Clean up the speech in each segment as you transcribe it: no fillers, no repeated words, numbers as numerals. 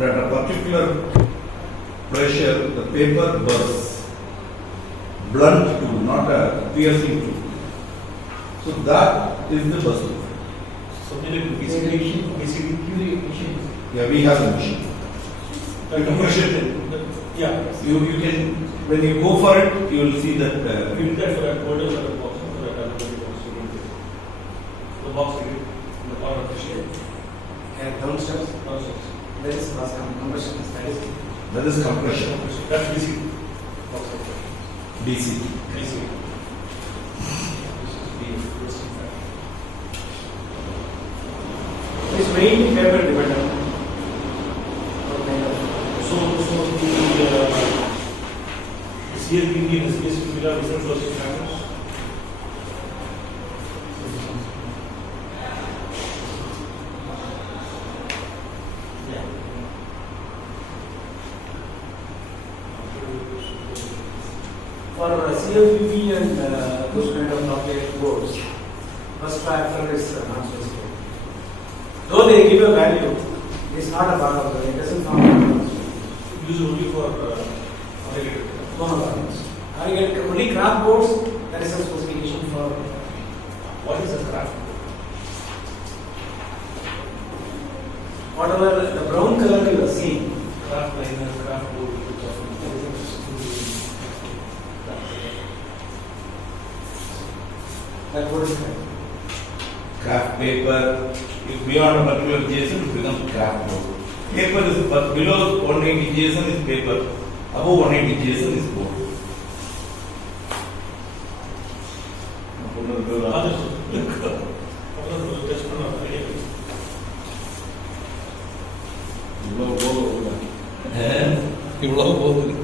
and at a particular pressure the paper bursts. Blunt tool, not a piercing tool. So that is the bursting. So basically, Yeah, we have a machine. the compression. Yeah. You can, when you go for it, you will see that. You did that for that golden color box, for that other box. The box in the corner of the shape. Downstairs, Downstairs. there is cross compression. That is compression. That's DC. Box DC. DC. It's mainly paper dependent. So the CLPD and SPSP will have different closing factors. For CLPP and those kind of top-layer boards, first factor is not specific. Though they give a value, it's not a part of the, it doesn't form a part of the Use only for monographs. I get only craft boards, there is a specification for what is a craft? whatever the brown color you are seeing. Craft liner, craft board. That board is correct. Craft paper, if beyond a particular JSON, it becomes craft board. Paper is, but below 180 JSON is paper, above 180 JSON is board. இவ்வளவு போகுது.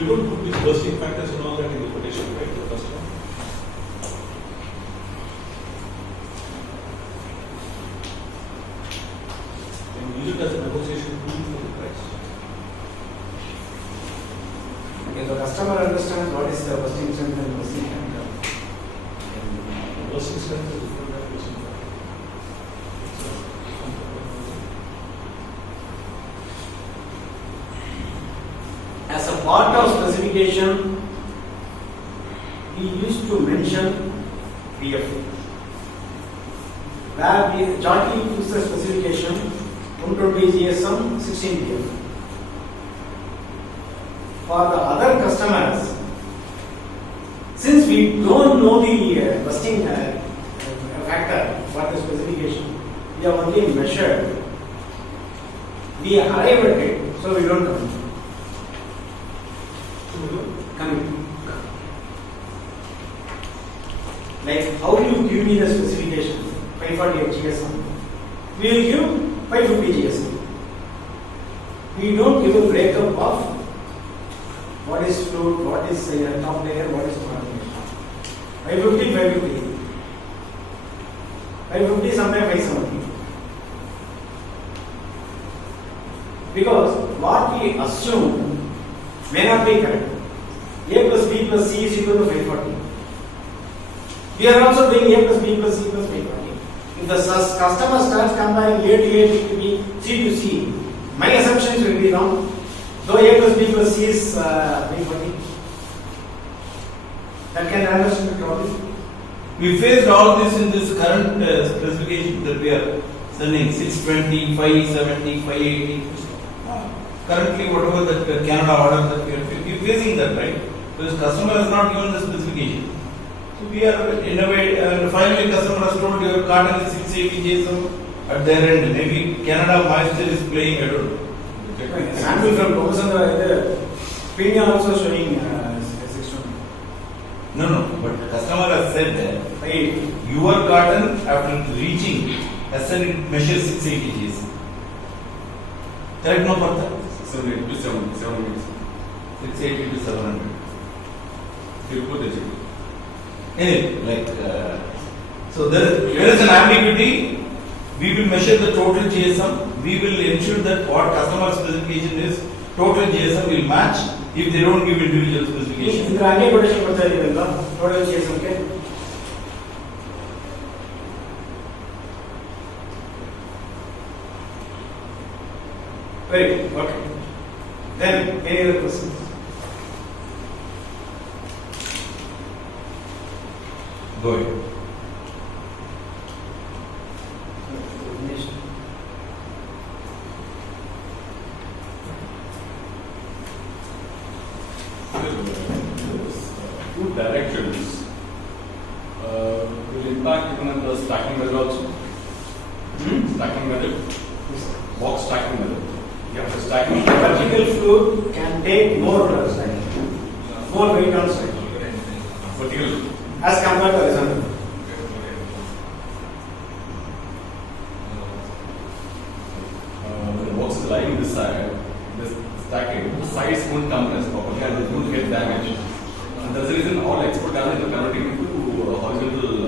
We don't put these bursting factors and all that in the quotation, right? The first one. And use it as a negotiation tool for the price. If the customer understands what is the bursting strength and bursting factor, The bursting strength is different than bursting factor. as a part of specification, we used to mention PF. Where we jointly use the specification 120 GSM 16 PF. For the other customers, since we don't know the bursting factor for the specification, we have only measured. We arrive at it, so we don't come. Coming. Like how do you give me the specification? 548 GSM. We will give 550 GSM. We don't give a breakup of what is float, what is top layer, what is bottom layer. 550, 550. 550, sometimes 570. Because what we assume may not be correct. A plus B plus C is equal to 540. We are also doing A plus B plus C plus 540. If the customer starts comparing A to A, B to B, C to C, my assumptions will be wrong. Though A plus B plus C is 540. That can understand the problem. We faced all this in this current specification that we are sending 620, 570, 580. Currently, whatever that Canada order that we are facing that, right? Because customer has not given the specification. So we are in a way, finally customer has told your carton is 680 JSM at their end. Maybe Canada moisture is playing, I don't know. Sample from Professor Pina also showing 620. No, but customer has said that your carton after reaching has said it measures 680 JSM. Correct, no, Partha? 680 to 700. 680 to 700. Tirupati. So there is an ambiguity. We will measure the total GSM. We will ensure that what customer specification is, total GSM will match if they don't give individual specification. ಇದರ ಹಂಗೆ quotation ಕೊಡ್ತಾ ಇದೀವಲ್ಲ total GSM ಗೆ. Very good. Okay. Then any other questions? Go ahead. Two directions will impact even in the stacking method also. Stacking method, box stacking method. Yeah, the stacking. Vertical fluid can take more weight on site Vertical. as compared to horizontal. When the box is lying this side, this stacking, the sides won't compress properly and it won't get damaged. And that's the reason all export damage are converting into horizontal fluid.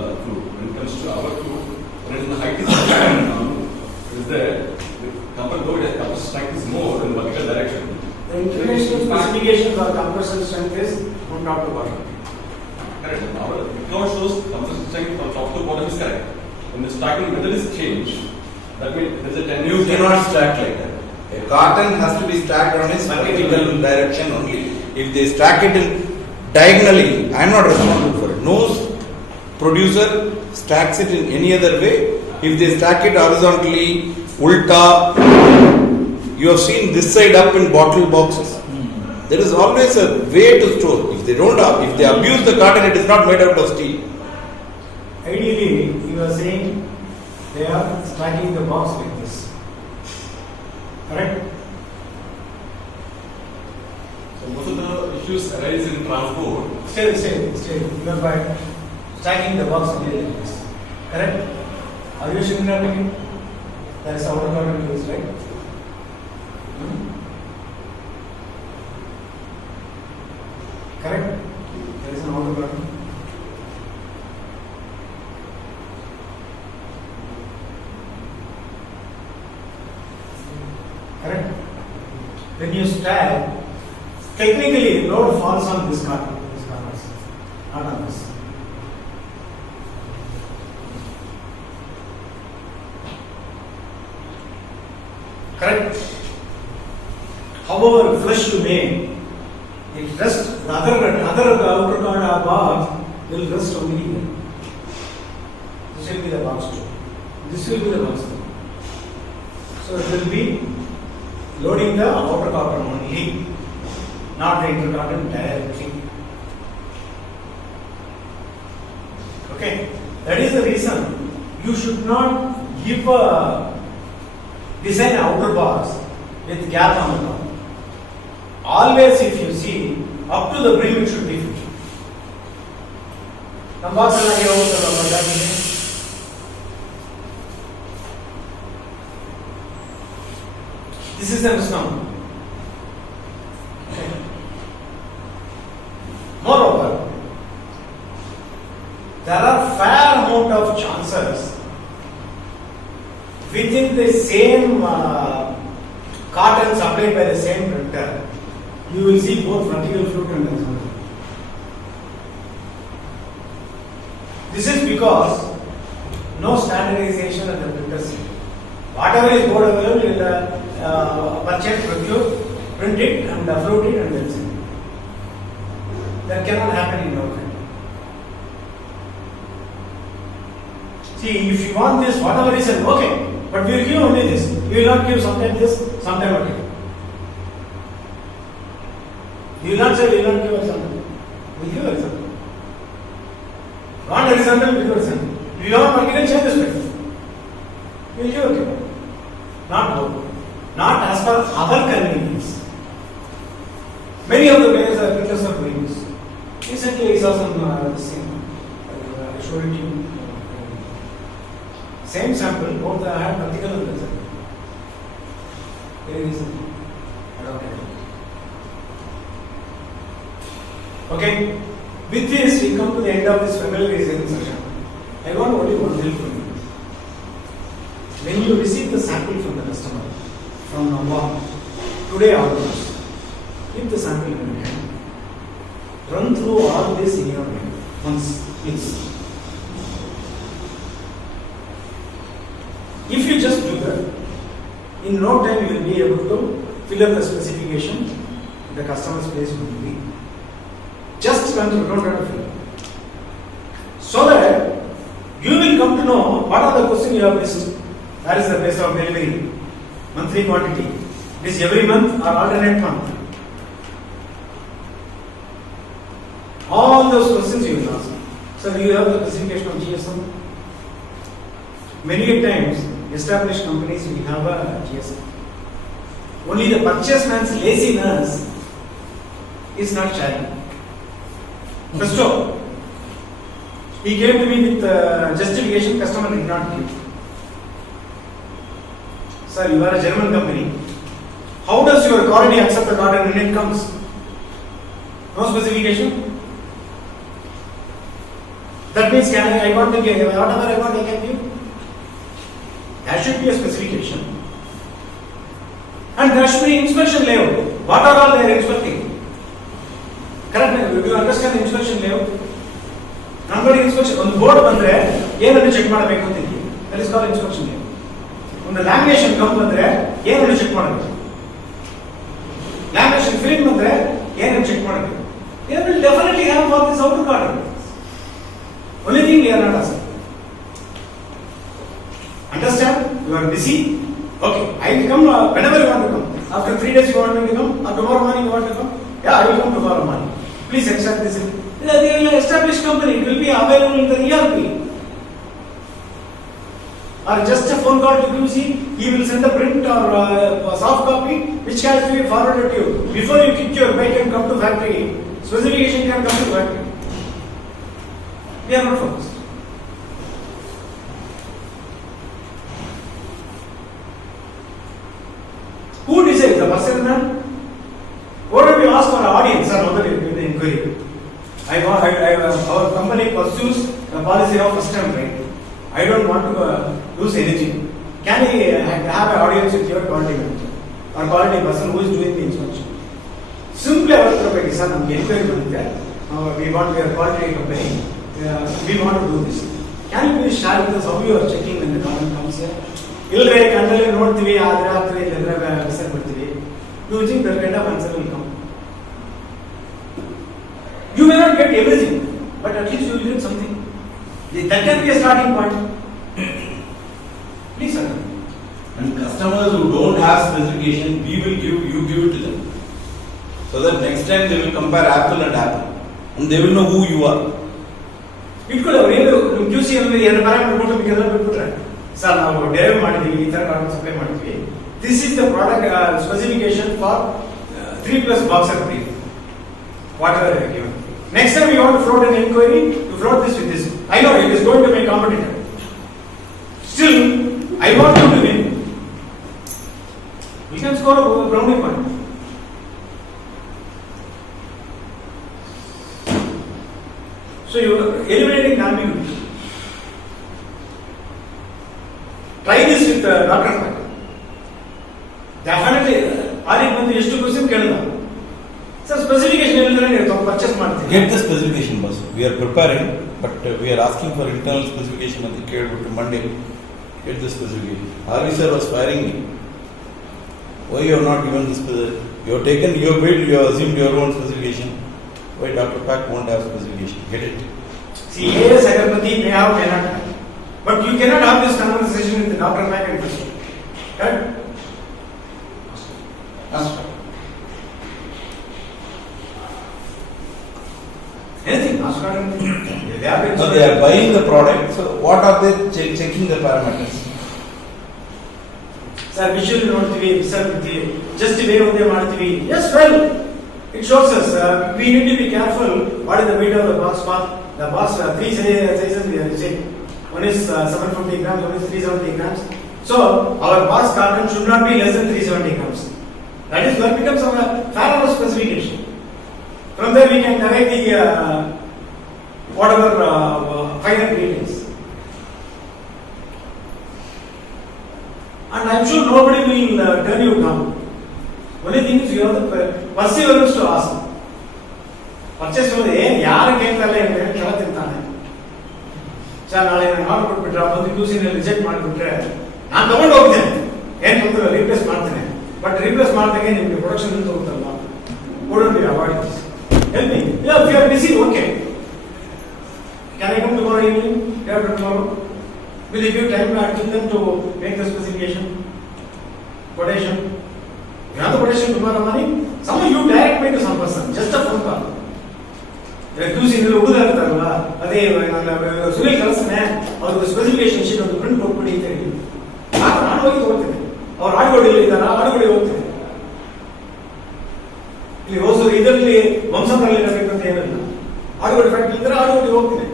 When it comes to our fluid, when the height is there, the comfort load and compressive strength is more in vertical direction. The international specification for compression strength is from top to bottom. Correct. Our law shows compressive strength from top to bottom is correct. When the stacking method is changed, that means there is a tendency. You cannot stack like that. A carton has to be stacked on its vertical direction only. If they stack it in diagonally, I am not responsible for it. No producer stacks it in any other way. If they stack it horizontally, ulta, you have seen this side up in bottle boxes. There is always a way to store. If they don't have, if they abuse the carton, it is not made out of steel. Ideally, you are saying they are stacking the box like this. Correct? So most of the issues arise in transport. Still. You are by stacking the box like this. Correct? Are you sure that there is outer curtain to this, right? Correct? There is an outer curtain. Correct? When you stack, technically load falls on this corner, not on this. Correct? However flush you make, it rests, the other outer corner box will rest only here. This will be the box 2. This will be the box 3. So it will be loading the outer carton only, not the inner carton directly. Okay, that is the reason you should not give a design outer box with gap on the top. Always, if you see, up to the brim it should be fitted. This is the misnomer. Okay. Moreover, there are fair amount of chances within the same carton supplied by the same printer, you will see both vertical fluid and horizontal. This is because no standardization at the printer side. Whatever is board available, will purchase, procure, print it and upload it and then send it. That cannot happen in our country. See, if you want this, whatever is said, okay, but we will give only this. We will not give sometimes this, sometimes okay. You will not say we will not give horizontal. We give horizontal. Want horizontal, we give horizontal. We want vertical, change this way. We will give okay. Not both. Not as per our convenience. Many of the players are printers are doing this. Recently, I saw some this thing. I showed it to you. Same sample, both I had vertical and horizontal. Very recently. I don't know. Okay. With this, we come to the end of this familiarization session. I want only one help from you. When you receive the sample from the customer, from now on, today onwards, keep the sample in your hand. Run through all this in your mind once, please. If you just do that, in no time you will be able to fill up the specification, the customer's place will be. Just run through, don't try to fill. So that you will come to know what are the questions you have missed. That is the base of delivery, monthly quantity. It is every month or alternate month. All those questions you will ask. So you have the specification of GSM. Many times, established companies will have a GSM. Only the purchase man's laziness is not sharing. First of all, he came to me with justification, customer did not give. Sir, you are a German company. How does your quality accept the order when it comes? No specification? That means I want to give, whatever I want I can give. There should be a specification. And there should be inspection layout. What are all they are inspecting? Correct? Do you understand the inspection layout? Number inspection on the board bandre ಏನನ್ನು check ಮಾಡಬೇಕು ಅಂತಿದ್ದೀವಿ. That is called inspection layout. On the lamination come bandre ಏನನ್ನು check ಮಾಡಬೇಕು? Lamination film bandre ಏನನ್ನು check ಮಾಡಬೇಕು? They will definitely have all this outlook order. Only thing we are not asking. Understand? You are busy. Okay, I will come whenever you want to come. After 3 days you want me to come, or tomorrow morning you want to come. Yeah, I will come tomorrow morning. Please accept this. They will establish company. It will be available in the ERP. Or just a phone call to QC. He will send a print or a soft copy, which can be forwarded to you. Before you kick your bike and come to factory, specification can come to factory. We are not focused. Who decides? The person man? What do we ask for our audience? Sir, what in the inquiry? Our company pursues the policy of first time right. I don't want to lose anything. Can we have an audience with your quality manager or quality person who is doing the inspection? Simply our property, sir, we want your quality company. We want to do this. Can you please share with us how you are checking when the comment comes here? ಇಲ್ಲರೆ ಕಣ್ಣಲ್ಲಿ ನೋಡ್ತೀವಿ ಆದ್ರೆ ಆಗ್ತದೆ ಇಲ್ಲದ್ರೆ answer ಕೊಡ್ತೀವಿ. You think that kind of answer will come? You may not get everything, but at least you will get something. That can be a starting point. Please, sir. And customers who don't have specification, we will give, you give it to them. So that next time they will compare apple and apple. And they will know who you are. ಇಟ್ಕೊಳ್ಳಿ ಅವ್ರು ಏನು QC ಅಲ್ಲಿ ಎರಡು parameter ಕೊಟ್ಟು ಬೇಕಂದ್ರೆ ಬಿಟ್ಬಿಟ್ರೆ sir ನಾವು derive ಮಾಡಿದೀವಿ ಈ ತರ ಪ್ರಾಡಕ್ಟ್ ಸಪ್ಲೈ ಮಾಡ್ತೀವಿ. This is the product specification for 3+ boxer brief. Whatever they are given. Next time you want to float an inquiry, you float this with this. I know it is going to be a competitor. Still, I want you to win. You can score a brownie point. So you are eliminating ambiguity. Try this with Dr. Pack. Definitely, audit ಬಂದು ಎಷ್ಟು question ಕೇಳಿದ sir specification ಹೇಳಿದ್ರೆ ನೀವು purchase ಮಾಡ್ತೀವಿ. Get the specification, boss. We are preparing, but we are asking for internal specification at the Kerala Monday. Get the specification. Hari sir was firing me. Why you have not given this? You have taken, you have built, you have assumed your own specification. Why Dr. Pack won't have specification? Get it? See, AS Agarbati may have, may not have. But you cannot have this conversation with the Dr. Pack and Krishna. Right? Anything? So they are buying the product. So what are they checking the parameters? Sir, visually ನೋಡ್ತೀವಿ, research ಮಾಡ್ತೀವಿ, just ಬೇರೆ ಒಂದೇ ಮಾಡ್ತೀವಿ. Yes, well, it shows us we need to be careful. What is the weight of the box? The box 3 sizes we are using. One is 750 grams, one is 370 grams. So our box carton should not be less than 370 grams. That is what becomes our fair specification. From there we can derive the whatever final details. And I'm sure nobody will turn you down. Only thing is you have the perseverance to ask. Purchase ಯಾರು ಕೇಳ್ತಾರೆ ಅಂತ ಕೇಳ್ತಿರ್ತಾನೆ. Sir ನಾಳೆ ನಾನು order ಕೊಟ್ಬಿಟ್ರೆ ಬಂದು QC reject ಮಾಡಿಬಿಟ್ರೆ ನಾನು ತಗೊಂಡು ಹೋಗ್ತೇನೆ, ಏನು ತೊಂದರೆ ರೀಪ್ಲೇಸ್ ಮಾಡ್ತೇನೆ. ಬಟ್ ರೀಪ್ಲೇಸ್ ಮಾಡಿದಾಗೆ ನಿಮಗೆ ಪ್ರೊಡಕ್ಷನ್ ಅಂತ ಹೋಗ್ತಲ್ವಾ, ಕೊಡೋದು avoid. Help me, if you are busy, okay, can I come tomorrow evening, day after tomorrow? Will you give time to them to make the specification? Quotation. You have the quotation tomorrow morning. Somehow you direct me to some person, just a phone call. QC ನಲ್ಲಿ ಹುಡುಗ ಇರ್ತಾರಲ್ಲ, ಅದೇ ಸುನಿಲ್ ಕಳಿಸ್ತಾನೆ, ಅವ್ರಿಗೆ specification sheet ಒಂದು print ಕೊಟ್ಬಿಡಿ ಅಂತ ಹೇಳಿ ನಾನು ಹೋಗಿ ಹೋಗ್ತೇನೆ. ಅವ್ರು ಆಡುಗೋಡಿಯಲ್ಲಿ ಇದ್ದಾರೆ, ಆಡುಗೋಡಿ ಹೋಗ್ತೇನೆ. ಇಲ್ಲಿ ಹೊಸ ಇದರಲ್ಲಿ ವಂಶದಲ್ಲಿ ಇರಬೇಕಂತ ಏನಿಲ್ಲ, ಆಡುಗೋಡಿ ಫ್ಯಾಕ್ಟ್ರಿ ಇದ್ದರೆ ಆಡುಗೋಡಿ ಹೋಗ್ತೇನೆ.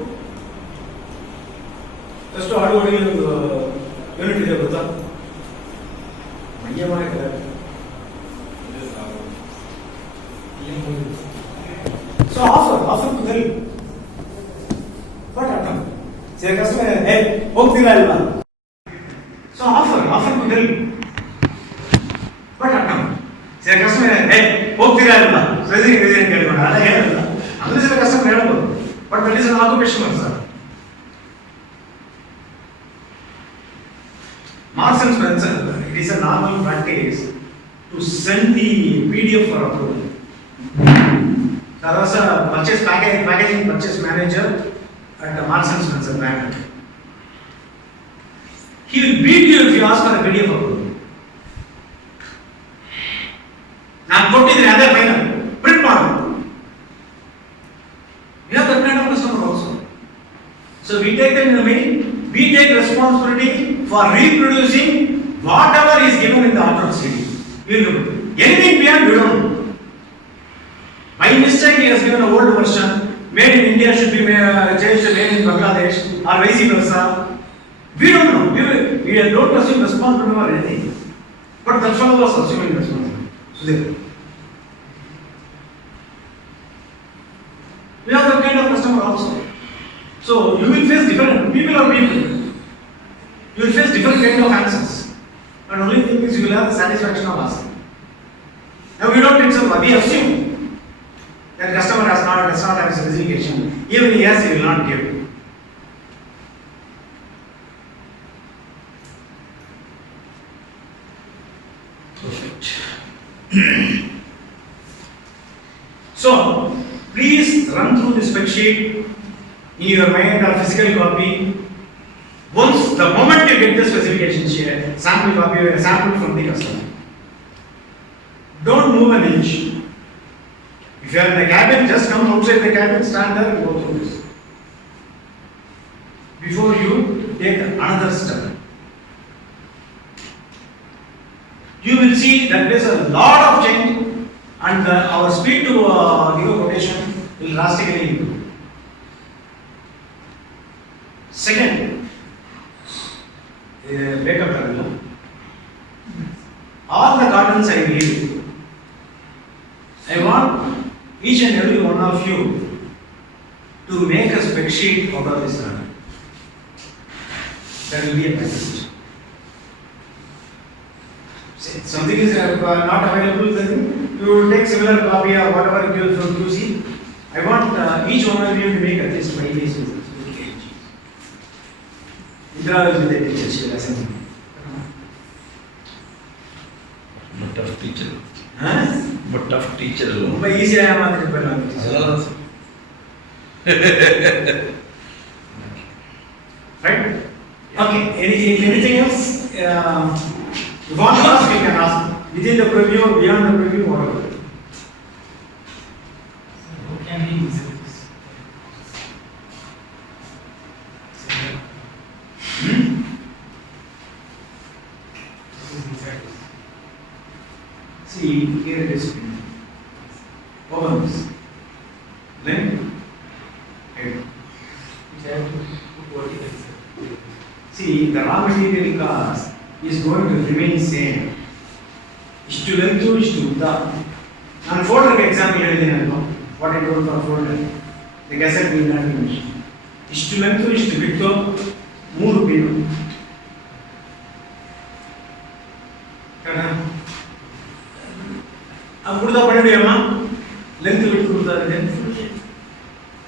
ಎಷ್ಟು ಆಡುಗೋಡಿ ಒಂದು ಯೂನಿಟ್ ಇದೆ ಗೊತ್ತಾ? ಮಯ್ಯ ಮಾಡಿದ್ದಾರೆ. So offer to help. What happened? Say customer, hey, ಹೋಗ್ತೀರಾ ಇಲ್ವಾ? So offer to help. What happened? Say customer, hey, ಹೋಗ್ತೀರಾ ಇಲ್ವಾ? Reason ಕೇಳ್ಕೊಂಡ ಅಲ್ಲ ಹೇಳಲ್ಲ. ಅಂದ್ರೆ ಸರ್ ಕಸ್ಟಮರ್ ಹೇಳ್ಬೋದು. But that is an occupation, sir. Marks and Spencer, it is a normal practice to send the PDF for approval. There was a packaging purchase manager at the Marks and Spencer bank. He will beat you if you ask for a PDF approval. ನಾನು ಕೊಟ್ಟಿದ್ರೆ ಅದೇ final print ಮಾಡು. We have that kind of customer also. So we take them in the meeting. We take responsibility for reproducing whatever is given in the order CD. We will do anything beyond we don't know. By mistake he has given an old version, made in India should be changed to made in Bangladesh or vice versa. We don't know. We don't assume responsibility for anything. But that fellow was assuming responsibility. So there. We have that kind of customer also. So you will face different people. You will face different kind of answers. And only thing is you will have the satisfaction of asking. Now we don't think so. We assume that customer does not have a specification. Even he has, he will not give. Perfect. So please run through the spec sheet in your mind or physical copy. Once the moment you get the specification sheet, sample copy, sample from the customer. Don't move an inch. If you are in the cabin, just come outside the cabin, stand there and go through this. Before you take another step, you will see that there is a lot of change and our speed to give a quotation will drastically improve. Second, backup terminal. All the cartons I gave you, I want each and every one of you to make a spec sheet out of this carton. That will be a package. Say something is not available, then you will take similar copy or whatever you from QC. I want each one of you to make at least 5 pages. Interviews with the teacher, she will assign. But tough teacher. Huh? But tough teacher. ரொம்ப ஈஸியா ஏமாத்திட்டு போயிடலாம். Right? Okay. Anything else? You want to ask, you can ask. Within the preview, beyond the preview, whatever. Can we use this? See, here it is. Open this. Then, head. See, the raw material cost is going to remain same. ಇಷ್ಟು length ಇಷ್ಟು ಉದ್ದ. ನಾನು ಫೋಲ್ಡರ್ಗೆ example ಹೇಳಿದ್ದೀನಿ ಅಲ್ವಾ, what I don't for folder. The cassette need not be mentioned. ಇಷ್ಟು length ಇಷ್ಟು ಬಿಟ್ಟು 3 pin ಅಪ್ಪುದ ಪಡೆಡಿ ಅಮ್ಮ ಲೆಂತ್ ಬಿಟ್ಟು ಕೊಡ್ತಾರೆ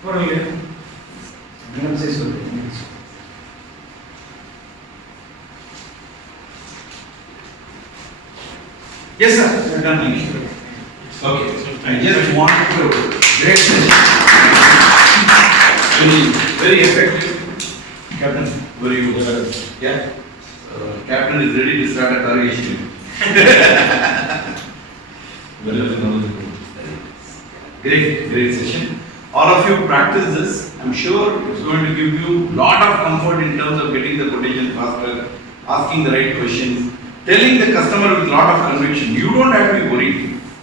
ಕೊಡಲಿ ಮೇಡಮ್ ಸೇರಿಸೋದು Yes, sir. You're done. Okay, I just wanted to great session. Very effective. Captain, very good. Yeah. Captain is ready to start a target. Great session. All of you practice this. I'm sure it's going to give you lot of comfort in terms of getting the quotation faster, asking the right questions, telling the customer with lot of conviction. You don't have to be worried.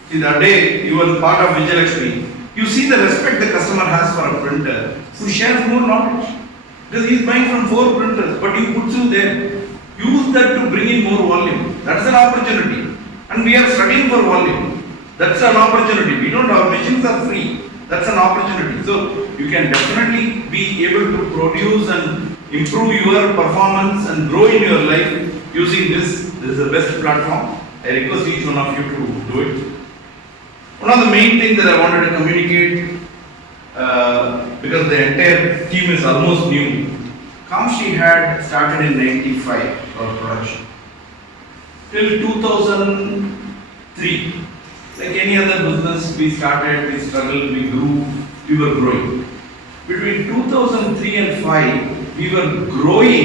See, that day you were part of Vijayalakshmi. You see the respect the customer has for a printer who shares more knowledge. Because he is buying from 4 printers, but he puts you there. Use that to bring in more volume. That's an opportunity. And we are struggling for volume. That's an opportunity. We don't, our machines are free. That's an opportunity. So you can definitely be able to produce and improve your performance and grow in your life using this. This is the best platform. I request each one of you to do it. One of the main things that I wanted to communicate, because the entire team is almost new, Kamshi had started in 95 for production. Till 2003, like any other business, we started, we struggled, we grew, we were growing. Between 2003 and 5, we were growing,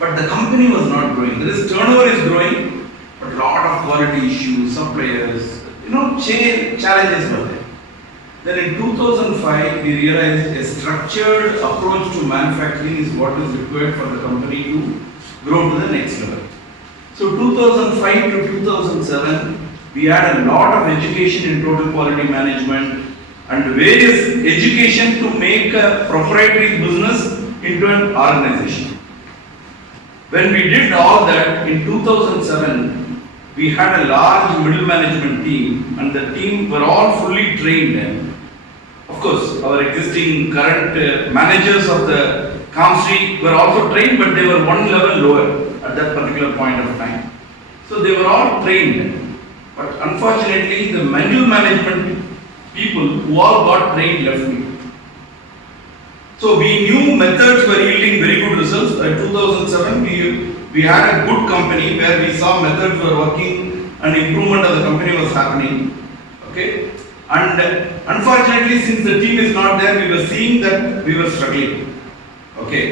but the company was not growing. There is turnover is growing, but lot of quality issues, suppliers, challenges were there. Then in 2005, we realized a structured approach to manufacturing is what is required for the company to grow to the next level. So 2005 to 2007, we had a lot of education in total quality management and various education to make a proprietary business into an organization. When we did all that in 2007, we had a large middle management team and the team were all fully trained. Of course, our existing current managers of the Kamshi were also trained, but they were one level lower at that particular point of time. So they were all trained. But unfortunately, the middle management people who all got trained left me. So we knew methods were yielding very good results. By 2007, we had a good company where we saw methods were working and improvement of the company was happening. Okay. And unfortunately, since the team is not there, we were seeing that we were struggling. Okay.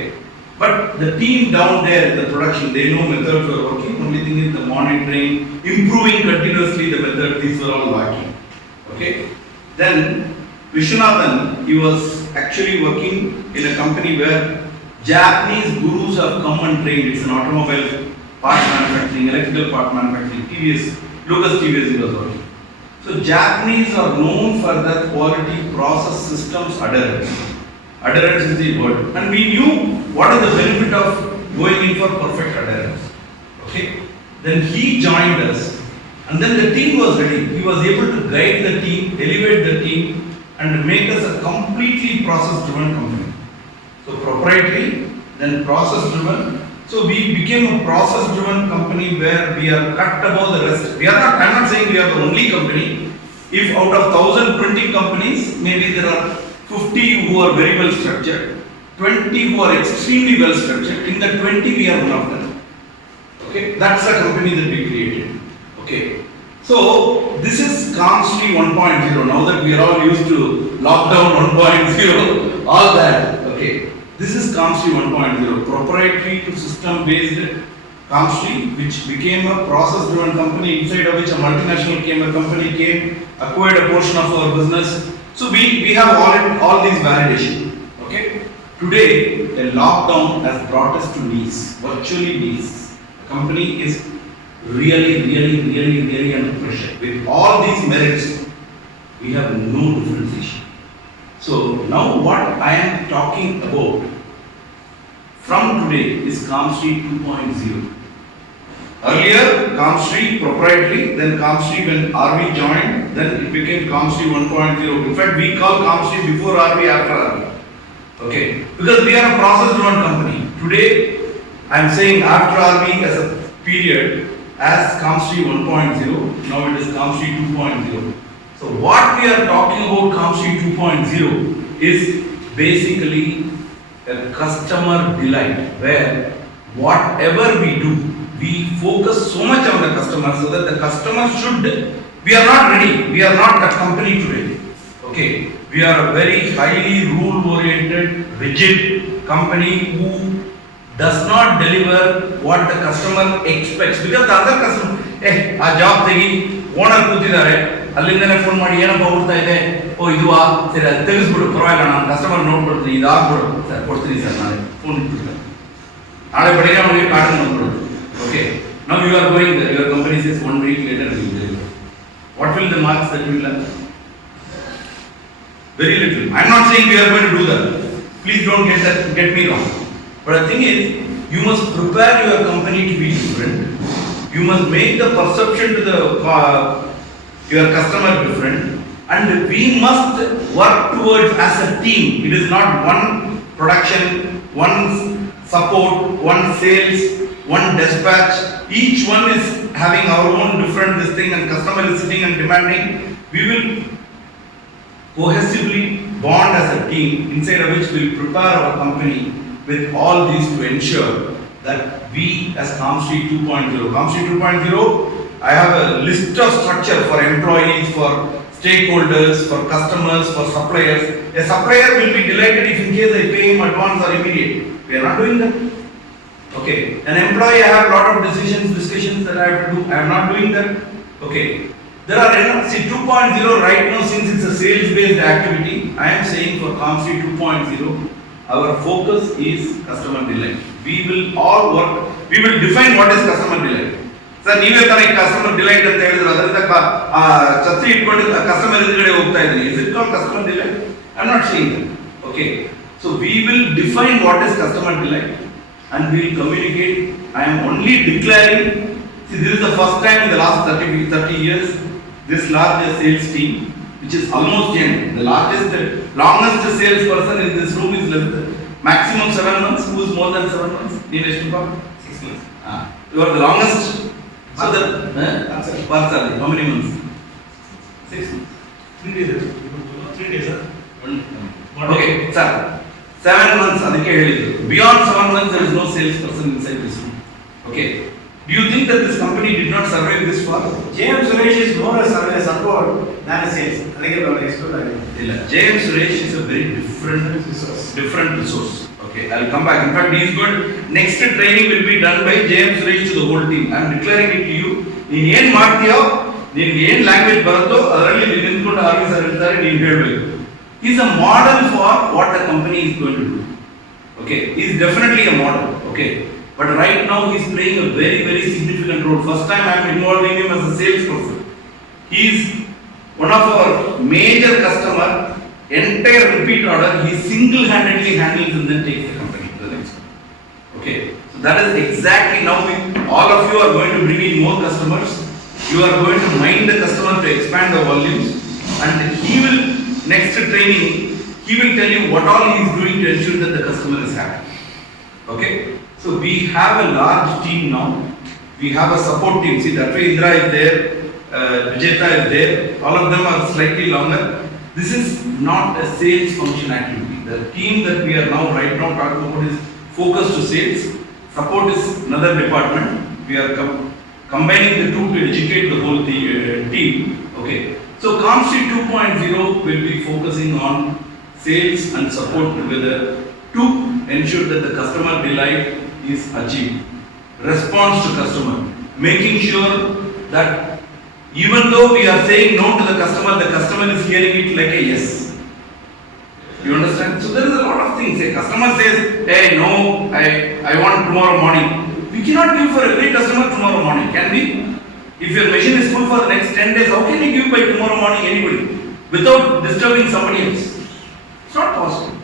But the team down there in the production, they know methods were working. Only thing is the monitoring, improving continuously the method, these were all lacking. Okay. Then Vishwanathan, he was actually working in a company where Japanese gurus have come and trained. It's an automobile part manufacturing, electrical part manufacturing, TVS, Lucas TVS he was working. So Japanese are known for their quality process systems adherence. Adherence is the word. And we knew what is the benefit of going in for perfect adherence. Okay. Then he joined us. And then the team was ready. He was able to guide the team, elevate the team, and make us a completely process-driven company. So proprietary, then process-driven. So we became a process-driven company where we are cut above the rest. We are not, I'm not saying we are the only company. If out of 1,000 printing companies, maybe there are 50 who are very well structured, 20 who are extremely well structured. In the 20, we are one of them. Okay, that's the company that we created. Okay. So this is Kamshi 1.0. Now that we are all used to lockdown 1.0, all that. Okay. This is Kamshi 1.0, proprietary to system-based Kamshi, which became a process-driven company, inside of which a multinational company came, acquired a portion of our business. So we have all these validation. Okay. Today, a lockdown has brought us to knees, virtually knees. The company is really under pressure. With all these merits, we have no differentiation. So now what I am talking about from today is Kamshi 2.0. Earlier, Kamshi proprietary, then Kamshi when RV joined, then it became Kamshi 1.0. In fact, we call Kamshi before RV, after RV. Okay, because we are a process-driven company. Today, I am saying after RB as a period as COMSTRI 1.0, now it is COMSTRI 2.0. So what we are talking about COMSTRI 2.0 is basically a customer delight, where whatever we do, we focus so much on the customer so that the customer should. We are not ready. We are not that company today. Okay, we are a very highly rule-oriented, rigid company who does not deliver what the customer expects, because the other customer, ಆ job ತೆಗಿ, owner ಕೂತಿದ್ದಾರೆ, ಅಲ್ಲಿಂದನೇ phone ಮಾಡಿ ಏನಪ್ಪ ಹುಡ್ತಾ ಇದೆ, ಓ ಇದುವಾ, ಸರಿ ಅದು ತೆಗಿಸ್ಬಿಡು, ಪರವಾಗಿಲ್ಲ ನಾನು ಕಸ್ಟಮರ್ ನೋಡ್ಬಿಡ್ತೀನಿ, ಇದಾಗ್ಬಿಡು ಸರ್, ಕೊಡ್ತೀನಿ ಸರ್, ನಾಳೆ ಫೋನ್ ಇಟ್ಬಿಡ್ತಾರೆ, ನಾಳೆ ಬೆಳಿಗ್ಗೆ ಅವನಿಗೆ ಕಾರ್ಡ್ ಬಂದ್ಬಿಡೋದು. Okay, now you are going there, your company says 1 week later we will deliver. What will the marks that you will have? Very little. I am not saying we are going to do that. Please don't get me wrong. But the thing is, you must prepare your company to be different. You must make the perception to the your customer different, and we must work towards as a team. It is not one production, one support, one sales, one dispatch. Each one is having our own different this thing, and customer is sitting and demanding. We will cohesively bond as a team, inside of which we will prepare our company with all these to ensure that we as COMSTRI 2.0. COMSTRI 2.0, I have a list of structure for employees, for stakeholders, for customers, for suppliers. A supplier will be delighted if in case I pay him advance or immediate. We are not doing that. Okay, an employee, I have a lot of discussions that I have to do. I am not doing that. Okay, there are enough. See, 2.0 right now, since it's a sales-based activity, I am saying for COMSTRI 2.0, our focus is customer delight. We will all work. We will define what is customer delight. Sir, ನೀವೇ ತರ customer delight ಅಂತ ಹೇಳಿದ್ರೆ ಅದರಿಂದ ಛತ್ರಿ ಇಟ್ಕೊಂಡು customer ಎದುರುಗಡೆ ಹೋಗ್ತಾ ಇದ್ದೀನಿ. Is it called customer delight? I am not saying that. Okay, so we will define what is customer delight, and we will communicate. I am only declaring. See, this is the first time in the last 30 years, this large sales team, which is almost young, the longest salesperson in this room is less than maximum 7 months. Who is more than 7 months? 6 months. You are the longest. So that, how many months? 6 months. 3 days. 3 days, sir. Okay, sir. 7 months. ಅದಕ್ಕೆ ಹೇಳಿದ್ರು. Beyond 7 months, there is no salesperson inside this room. Okay. Do you think that this company did not survive this far? JM Suresh is more a support than a sales. ಅದಕ್ಕೆ ನಾವು explore ಆಗಿದೆ. ಇಲ್ಲ, JM Suresh is a very different resource. Okay, I'll come back. In fact, he is good. Next training will be done by JM Suresh to the whole team. I am declaring it to you. ನೀನು ಏನು ಮಾಡ್ತೀಯೋ, ನಿನಗೆ ಏನು language ಬರುತ್ತೋ ಅದರಲ್ಲಿ ನೀನು ನಿಂತ್ಕೊಂಡು army sir ಇರ್ತಾರೆ, ನೀನು ಹೇಳಬೇಕು. He is a model for what the company is going to do. Okay, he is definitely a model. Okay, but right now he is playing a very significant role. First time I am involving him as a salesperson. He is one of our major customer. Entire repeat order he single-handedly handles and then takes the company to the next one. Okay, so that is exactly now all of you are going to bring in more customers. You are going to mind the customer to expand the volumes, and he will next training he will tell you what all he is doing to ensure that the customer is happy. Okay, so we have a large team now. We have a support team. See, that way Indra is there, Vijeta is there. All of them are slightly longer. This is not a sales function activity. The team that we are now right now talking about is focused to sales. Support is another department. We are combining the two to educate the whole team. Okay. So COMSTRI 2.0 will be focusing on sales and support together to ensure that the customer delight is achieved. Response to customer, making sure that even though we are saying no to the customer is hearing it like a yes. You understand? So there is a lot of things. A customer says, "Hey, no, I want tomorrow morning." We cannot give for every customer tomorrow morning, can we? If your machine is full for the next 10 days, how can you give by tomorrow morning anybody without disturbing somebody else? It's not possible.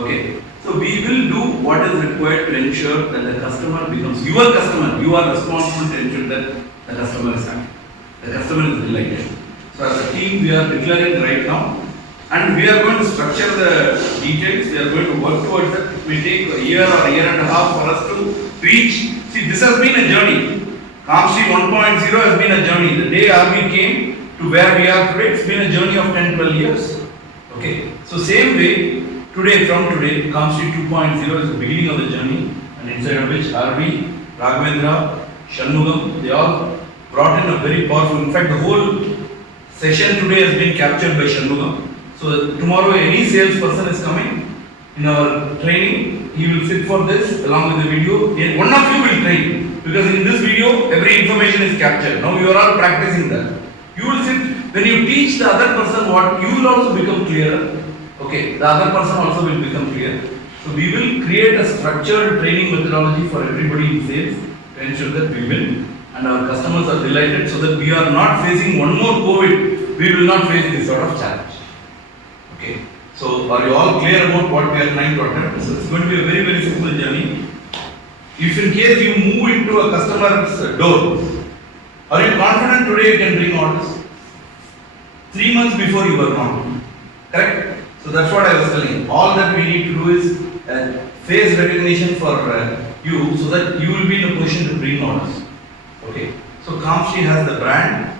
Okay. So we will do what is required to ensure that the customer becomes your customer. You are responsible to ensure that the customer is happy. The customer is delighted. So as a team, we are declaring right now And we are going to structure the details, we are going to work towards that. It may take a year or a year and a half for us to reach. See, this has been a journey. Comstream 1.0 has been a journey. The day RB came to where we are today, it's been a journey of 10-12 years. Okay, so same way, from today, Comstream 2.0 is the beginning of the journey, and inside of which RB, Raghavendra, Shanmugam, they all brought in a very powerful, in fact the whole session today has been captured by Shanmugam. So tomorrow any salesperson is coming in our training, he will sit for this along with the video. One of you will train, because in this video every information is captured. Now you are all practicing that. You will sit, when you teach the other person what, you will also become clearer. Okay, the other person also will become clear. So we will create a structured training methodology for everybody in sales to ensure that we win and our customers are delighted, so that we are not facing one more COVID, we will not face this sort of challenge. Okay, so are you all clear about what we are trying to attempt? So it's going to be a very, very simple journey. If in case you move into a customer's door, are you confident today you can bring orders? 3 months before you were not. Correct? So that's what I was telling. All that we need to do is face recognition for you, so that you will be in a position to bring orders. Okay. So Comstream has the brand.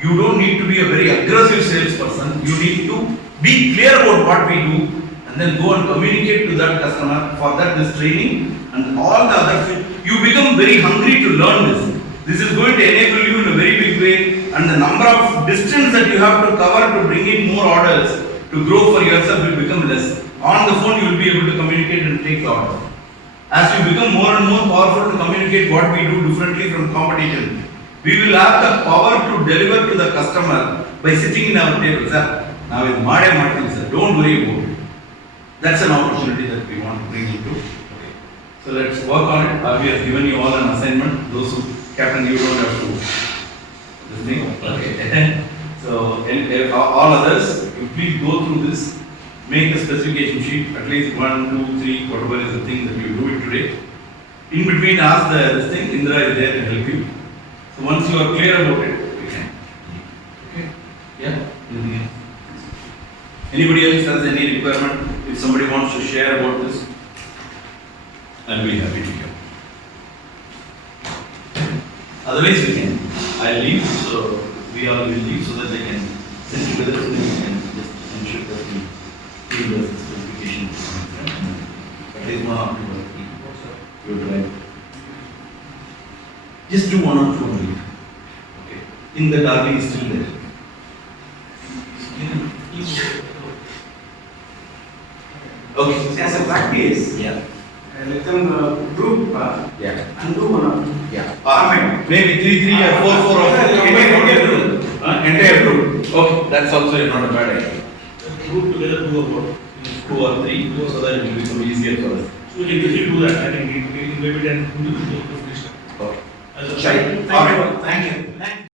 You don't need to be a very aggressive salesperson. You need to be clear about what we do and then go and communicate to that customer. For that, this training and all the other things, you become very hungry to learn this. This is going to enable you in a very big way, and the number of distance that you have to cover to bring in more orders to grow for yourself will become less. On the phone, you will be able to communicate and take the order. As you become more and more powerful to communicate what we do differently from competition, we will have the power to deliver to the customer by sitting in our table. Sir, now with Made Martin, sir, don't worry about it. That's an opportunity that we want to bring into. Okay. So let's work on it. We have given you all an assignment. Those who, Captain, you don't have to this thing. Okay. So all others, you please go through this. Make the specification sheet, at least 1, 2, 3, whatever is the thing that you do it today. In between, ask this thing, Indra is there to help you. So once you are clear about it, we can. Okay? Yeah? Anything else? Anybody else has any requirement? If somebody wants to share about this, I'll be happy to hear. Otherwise, we can. I'll leave, so we all will leave so that they can sit together so that we can just ensure that we do the specification. At least 1 or 2 you try. Just do 1 or 2 only. Okay. In the darling is still there. Okay. As a practice, Yeah. let them group Yeah. and do 1 or 2. Yeah. Maybe 3, 3 or 4, 4 or entire group. Entire group. Okay. That's also not a bad idea. Group together do about 2 or 3, so that it will become easier for us. So we can easily do that. I think maybe 10 to finish. Okay. As a Thank you. Thank you.